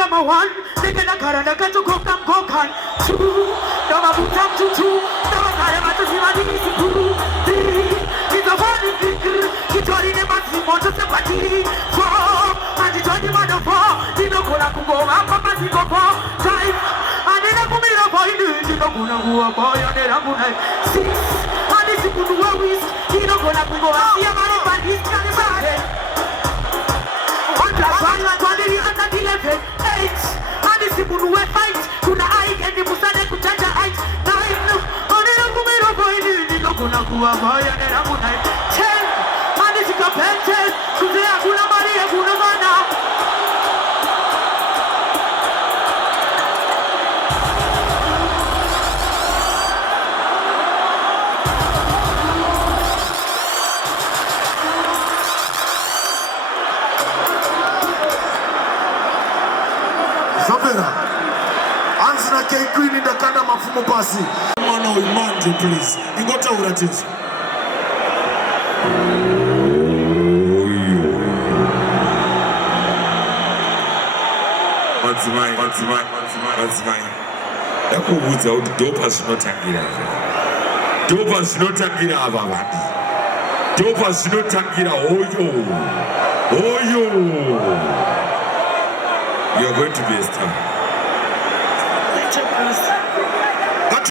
kama one, nigga karana kacho kokam kokan. Two, dama butam two, dama kaya matu simadi isi two. Three, it's a one figure. Kitori ne mati moto se pati. Four, andi jodi mado four. Dino kola kugo papa si go four. Five, andi na kumira boy. Dino kuna kuwa boy andi na kuna. Six, andi si kuduwa wis. Dino kola kugo asi amare pati kane bahe. One plus one, twenty under 11. Eight, andi si kuduwa fight. Kuna aik andi musane kuchanja height. Nine, andi na kumira boy. Dino kuna kuwa boy andi na kuna. 10, andi si kapente. Kuzea kuna maria kuna mana. Answer K Queen in the kanda mafumo pasi. Mwana uimanje please. Ingota uratizi. What's mine? Yakubuza uthi dopa zinotangira. Dopa zinotangira aba bantu. Dopa zinotangira oyo. You are going to be a star.